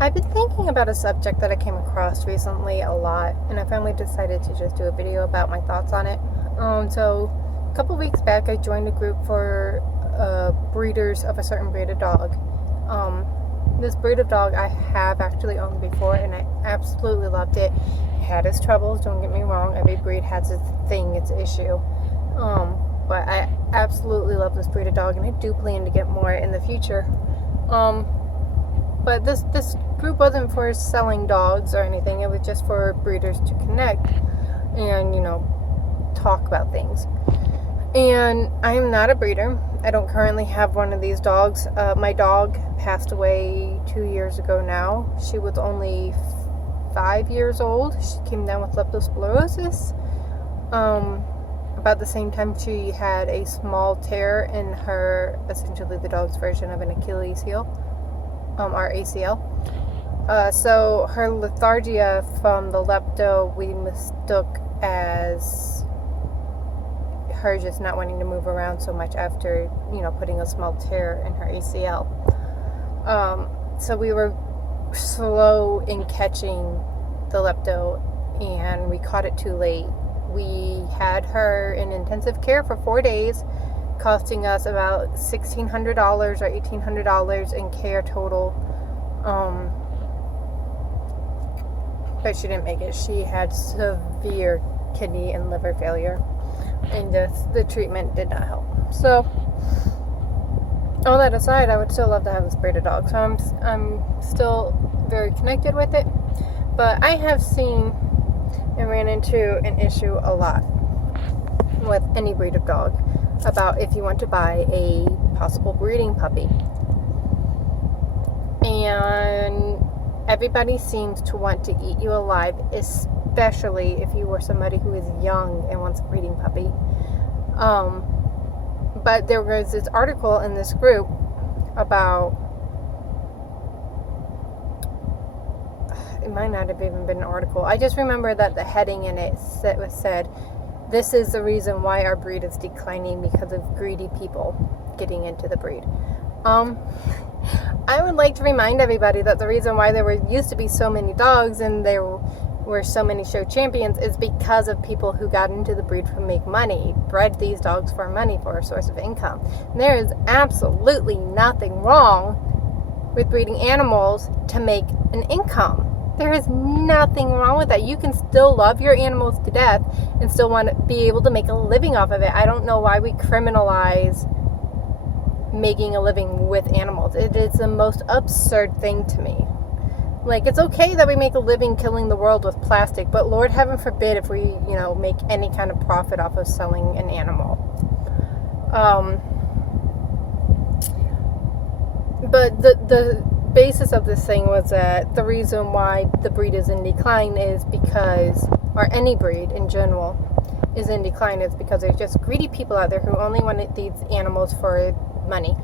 I've been thinking about a subject that I came across recently a lot, and I finally decided to just do a video about my thoughts on it. So a couple weeks back, I joined a group for breeders of a certain breed of dog. This breed of dog I have actually owned before, and I absolutely loved it. It had its troubles, don't get me wrong. Every breed has its thing, its issue. But I absolutely love this breed of dog, and I do plan to get more in the future. But this group wasn't for selling dogs or anything. It was just for breeders to connect and, talk about things. And I am not a breeder. I don't currently have one of these dogs. My dog passed away 2 years ago now. She was only 5 years old. She came down with leptospirosis. About the same time, she had a small tear in her, essentially the dog's version of an Achilles heel. Our ACL. So her lethargia from the lepto we mistook as her just not wanting to move around so much after, putting a small tear in her ACL. So we were slow in catching the lepto, and we caught it too late. We had her in intensive care for 4 days, costing us about $1,600 or $1,800 in care total. But she didn't make it. She had severe kidney and liver failure, and the treatment did not help. So, all that aside, I would still love to have this breed of dog. So I'm still very connected with it. But I have seen and ran into an issue a lot with any breed of dog about if you want to buy a possible breeding puppy. And everybody seems to want to eat you alive, especially if you are somebody who is young and wants a breeding puppy. But there was this article in this group about, it might not have even been an article. I just remember that the heading in it said, "This is the reason why our breed is declining because of greedy people getting into the breed." I would like to remind everybody that the reason why there used to be so many dogs and there were so many show champions is because of people who got into the breed to make money, bred these dogs for money, for a source of income. And there is absolutely nothing wrong with breeding animals to make an income. There is nothing wrong with that. You can still love your animals to death and still want to be able to make a living off of it. I don't know why we criminalize making a living with animals. It is the most absurd thing to me. Like, it's okay that we make a living killing the world with plastic, but Lord heaven forbid if we, make any kind of profit off of selling an animal. But the basis of this thing was that the reason why the breed is in decline is because, or any breed in general is in decline, is because there's just greedy people out there who only want these animals for money.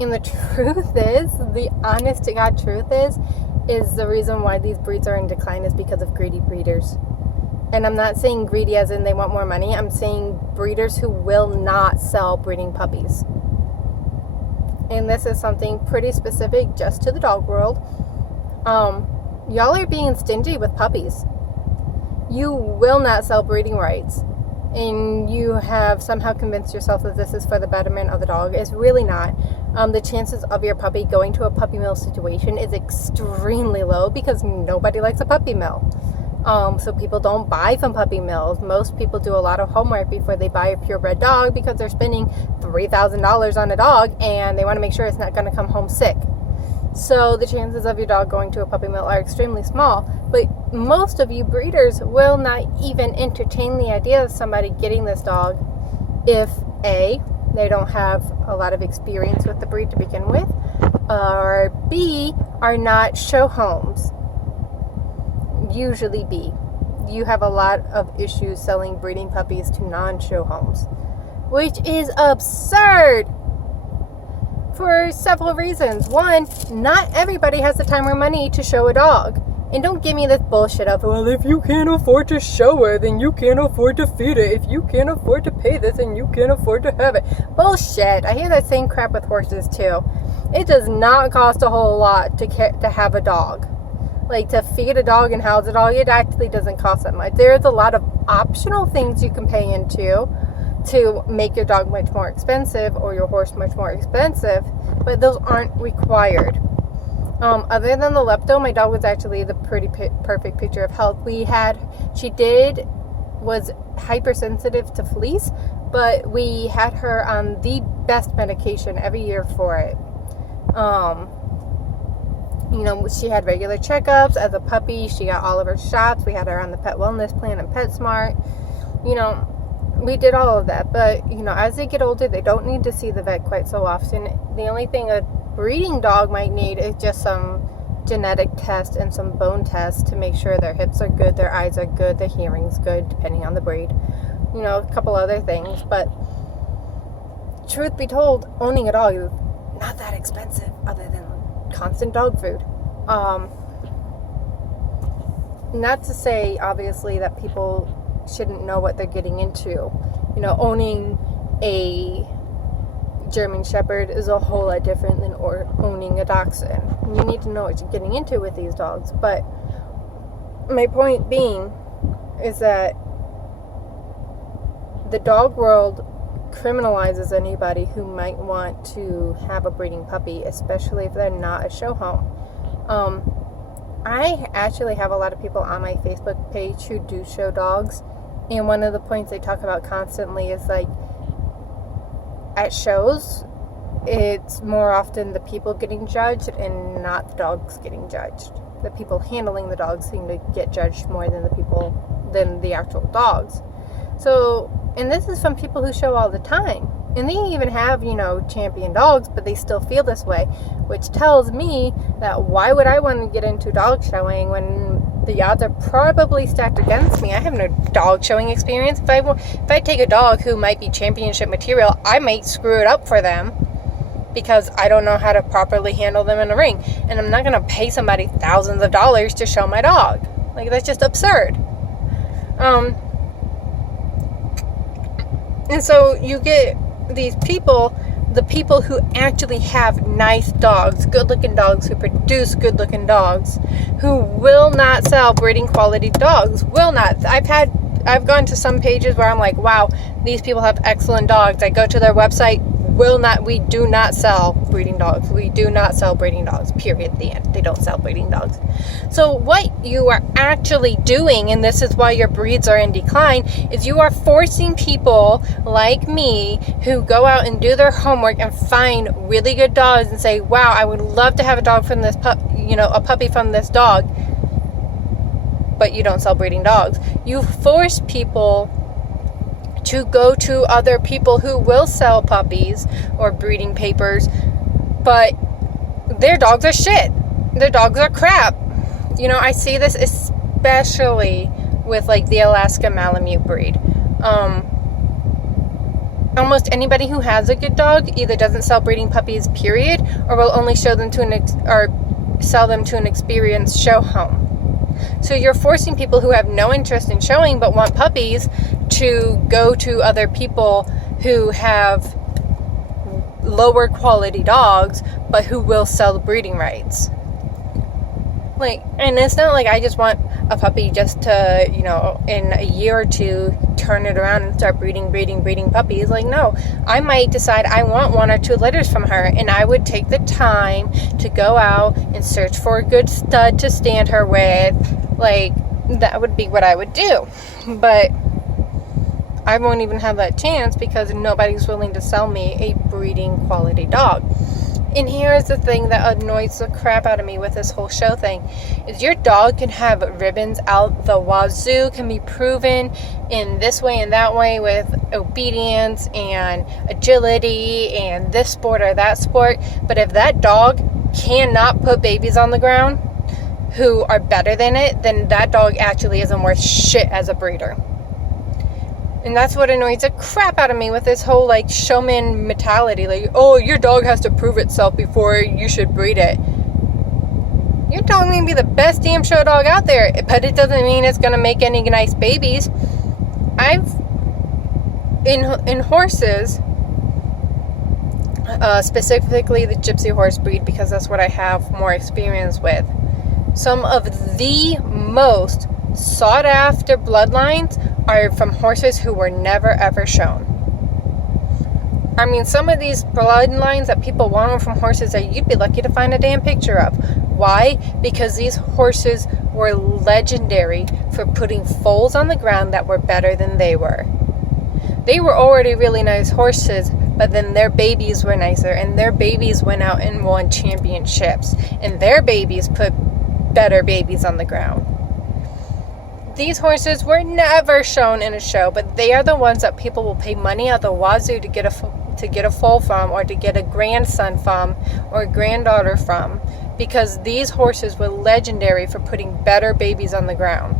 And the truth is, the honest to God truth is the reason why these breeds are in decline is because of greedy breeders. And I'm not saying greedy as in they want more money. I'm saying breeders who will not sell breeding puppies. And this is something pretty specific just to the dog world. Y'all are being stingy with puppies. You will not sell breeding rights, and you have somehow convinced yourself that this is for the betterment of the dog. It's really not. The chances of your puppy going to a puppy mill situation is extremely low because nobody likes a puppy mill. So people don't buy from puppy mills. Most people do a lot of homework before they buy a purebred dog because they're spending $3,000 on a dog and they want to make sure it's not going to come home sick. So the chances of your dog going to a puppy mill are extremely small. But most of you breeders will not even entertain the idea of somebody getting this dog if A, they don't have a lot of experience with the breed to begin with, or B, are not show homes. Usually B. You have a lot of issues selling breeding puppies to non-show homes, which is absurd for several reasons. One, not everybody has the time or money to show a dog. And don't give me this bullshit of, well, if you can't afford to show her, then you can't afford to feed it. If you can't afford to pay this, then you can't afford to have it. Bullshit. I hear that same crap with horses too. It does not cost a whole lot to have a dog. Like, to feed a dog and house a dog, it actually doesn't cost that much. There's a lot of optional things you can pay into to make your dog much more expensive or your horse much more expensive, but those aren't required. Other than the lepto, my dog was actually the pretty perfect picture of health. She was hypersensitive to fleas, but we had her on the best medication every year for it. She had regular checkups as a puppy. She got all of her shots. We had her on the Pet Wellness Plan and PetSmart. We did all of that. But, as they get older, they don't need to see the vet quite so often. The only thing a breeding dog might need is just some genetic test and some bone tests to make sure their hips are good, their eyes are good, their hearing's good, depending on the breed. A couple other things. But truth be told, owning a dog is not that expensive other than constant dog food. Not to say, obviously, that people shouldn't know what they're getting into. Owning a German Shepherd is a whole lot different than owning a Dachshund. You need to know what you're getting into with these dogs. But my point being is that the dog world criminalizes anybody who might want to have a breeding puppy, especially if they're not a show home. I actually have a lot of people on my Facebook page who do show dogs, and one of the points they talk about constantly is like, at shows, it's more often the people getting judged and not the dogs getting judged. The people handling the dogs seem to get judged more than the actual dogs. So, and this is from people who show all the time. And they even have, champion dogs, but they still feel this way, which tells me that why would I want to get into dog showing when the odds are probably stacked against me? I have no dog showing experience. If I take a dog who might be championship material, I might screw it up for them because I don't know how to properly handle them in a ring. And I'm not going to pay somebody thousands of dollars to show my dog. Like, that's just absurd. And so you get these people, the people who actually have nice dogs, good-looking dogs, who produce good-looking dogs, who will not sell breeding quality dogs, will not. I've gone to some pages where I'm like, wow, these people have excellent dogs. I go to their website, we do not sell breeding dogs. We do not sell breeding dogs, period, the end. They don't sell breeding dogs. So what you are actually doing, and this is why your breeds are in decline, is you are forcing people like me who go out and do their homework and find really good dogs and say, wow, I would love to have a dog from this a puppy from this dog, but you don't sell breeding dogs. You force people to go to other people who will sell puppies or breeding papers, but their dogs are shit. Their dogs are crap. I see this especially with like the Alaska Malamute breed. Almost anybody who has a good dog either doesn't sell breeding puppies, period, or will only show them sell them to an experienced show home. So you're forcing people who have no interest in showing but want puppies to go to other people who have lower quality dogs but who will sell the breeding rights. And it's not like I just want a puppy just to, in a year or two turn it around and start breeding puppies. No, I might decide I want 1 or 2 litters from her, and I would take the time to go out and search for a good stud to stand her with. That would be what I would do. But I won't even have that chance because nobody's willing to sell me a breeding quality dog. And here's the thing that annoys the crap out of me with this whole show thing, is your dog can have ribbons out the wazoo, can be proven in this way and that way with obedience and agility and this sport or that sport. But if that dog cannot put babies on the ground who are better than it, then that dog actually isn't worth shit as a breeder. And that's what annoys the crap out of me with this whole showman mentality. Oh, your dog has to prove itself before you should breed it. Your dog may be the best damn show dog out there, but it doesn't mean it's going to make any nice babies. In horses, specifically the Gypsy horse breed, because that's what I have more experience with. Some of the most sought after bloodlines are from horses who were never ever shown. I mean, some of these bloodlines that people want are from horses that you'd be lucky to find a damn picture of. Why? Because these horses were legendary for putting foals on the ground that were better than they were. They were already really nice horses, but then their babies were nicer, and their babies went out and won championships, and their babies put better babies on the ground. These horses were never shown in a show, but they are the ones that people will pay money out the wazoo to get a foal from, or to get a grandson from, or a granddaughter from, because these horses were legendary for putting better babies on the ground.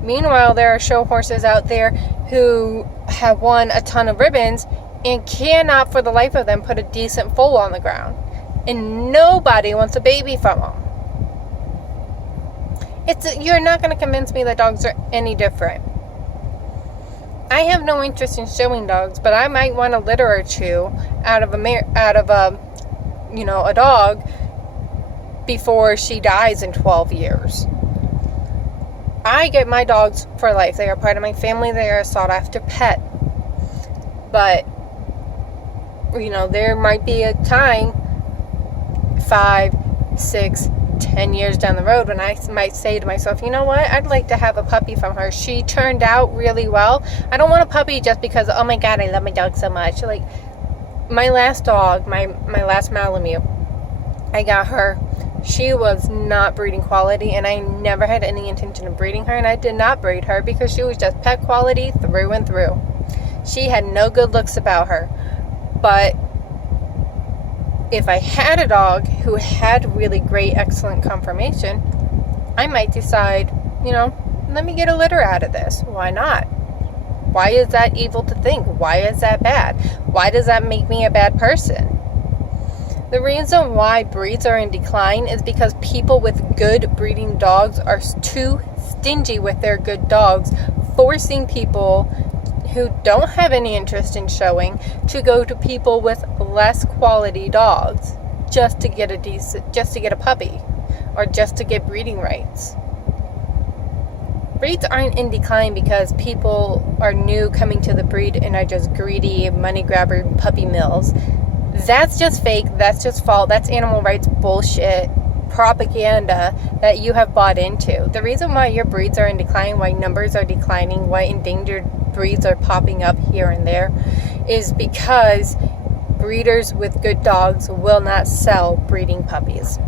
Meanwhile, there are show horses out there who have won a ton of ribbons and cannot for the life of them put a decent foal on the ground, and nobody wants a baby from them. You're not going to convince me that dogs are any different. I have no interest in showing dogs, but I might want a litter or two out of a dog before she dies in 12 years. I get my dogs for life. They are part of my family. They are a sought after pet. But, there might be a time 5, 6, 10 years down the road when I might say to myself, you know what, I'd like to have a puppy from her. She turned out really well. I don't want a puppy just because, oh my god, I love my dog so much. Like, my last dog, my last Malamute, I got her. She was not breeding quality, and I never had any intention of breeding her, and I did not breed her because she was just pet quality through and through. She had no good looks about her. But if I had a dog who had really great, excellent conformation, I might decide, let me get a litter out of this. Why not? Why is that evil to think? Why is that bad? Why does that make me a bad person? The reason why breeds are in decline is because people with good breeding dogs are too stingy with their good dogs, forcing people who don't have any interest in showing to go to people with less quality dogs just to get a puppy, or just to get breeding rights. Breeds aren't in decline because people are new coming to the breed and are just greedy money grabber puppy mills. That's just fake. That's just false. That's animal rights bullshit propaganda that you have bought into. The reason why your breeds are in decline, why numbers are declining, why endangered breeds are popping up here and there, is because breeders with good dogs will not sell breeding puppies.